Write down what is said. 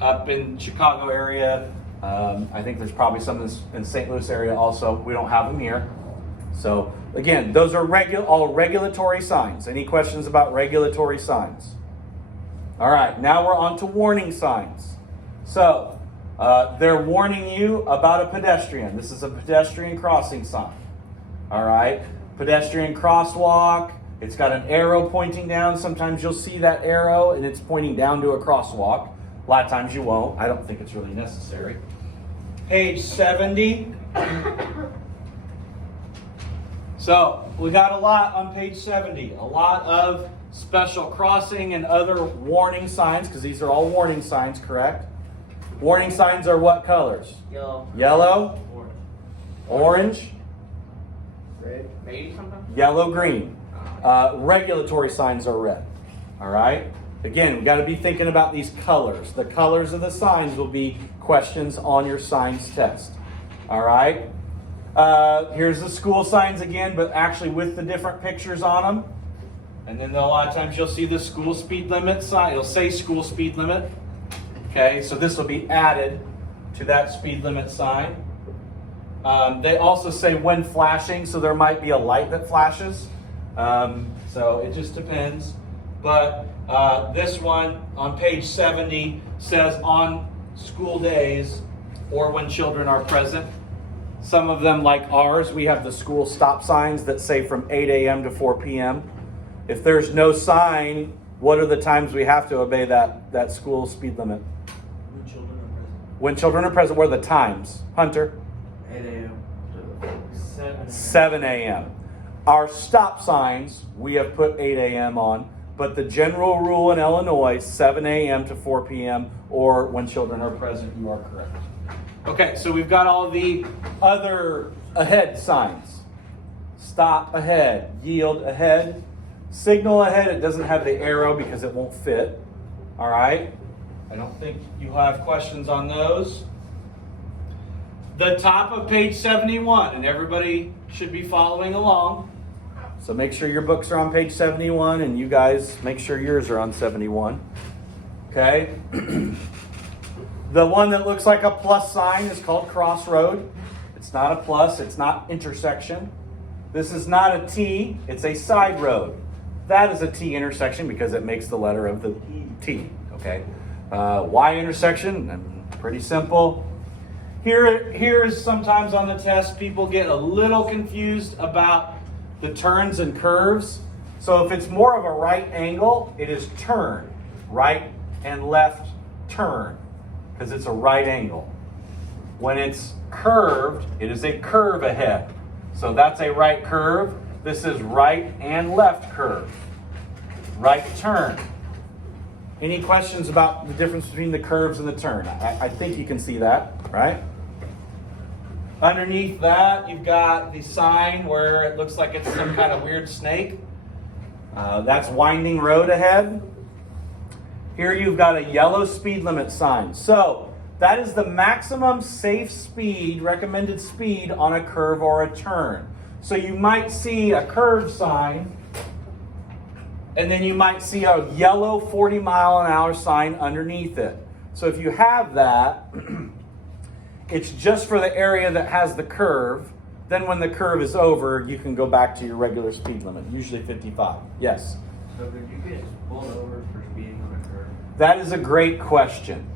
up in Chicago area. I think there's probably some in St. Louis area also. We don't have them here. So again, those are all regulatory signs. Any questions about regulatory signs? All right, now we're on to warning signs. So they're warning you about a pedestrian. This is a pedestrian crossing sign. All right, pedestrian crosswalk. It's got an arrow pointing down. Sometimes you'll see that arrow and it's pointing down to a crosswalk. A lot of times you won't. I don't think it's really necessary. Page 70. So we got a lot on page 70. A lot of special crossing and other warning signs, because these are all warning signs, correct? Warning signs are what colors? Yellow. Yellow. Orange. Red. Maybe sometimes. Yellow, green. Regulatory signs are red. All right? Again, we've got to be thinking about these colors. The colors of the signs will be questions on your signs test. All right? Here's the school signs again, but actually with the different pictures on them. And then a lot of times you'll see the school speed limit sign. It'll say school speed limit. Okay, so this will be added to that speed limit sign. They also say when flashing, so there might be a light that flashes. So it just depends. But this one on page 70 says on school days or when children are present. Some of them, like ours, we have the school stop signs that say from 8 a.m. to 4 p.m. If there's no sign, what are the times we have to obey that school speed limit? When children are present. When children are present, what are the times? Hunter? 8 a.m. to 7 a.m. 7 a.m. Our stop signs, we have put 8 a.m. on, but the general rule in Illinois, 7 a.m. to 4 p.m. or when children are present, you are correct. Okay, so we've got all the other ahead signs. Stop ahead, yield ahead, signal ahead. It doesn't have the arrow because it won't fit. All right, I don't think you have questions on those. The top of page 71, and everybody should be following along. So make sure your books are on page 71, and you guys make sure yours are on 71. Okay? The one that looks like a plus sign is called crossroad. It's not a plus, it's not intersection. This is not a T, it's a side road. That is a T intersection because it makes the letter of the T. Okay? Y intersection, pretty simple. Here is sometimes on the test, people get a little confused about the turns and curves. So if it's more of a right angle, it is turn. Right and left turn, because it's a right angle. When it's curved, it is a curve ahead. So that's a right curve. This is right and left curve. Right turn. Any questions about the difference between the curves and the turn? I think you can see that, right? Underneath that, you've got the sign where it looks like it's some kind of weird snake. That's winding road ahead. Here you've got a yellow speed limit sign. So that is the maximum safe speed, recommended speed on a curve or a turn. So you might see a curve sign, and then you might see a yellow 40-mile-an-hour sign underneath it. So if you have that, it's just for the area that has the curve. Then when the curve is over, you can go back to your regular speed limit, usually 55. Yes? So could you get pulled over for speeding on a curve? That is a great question.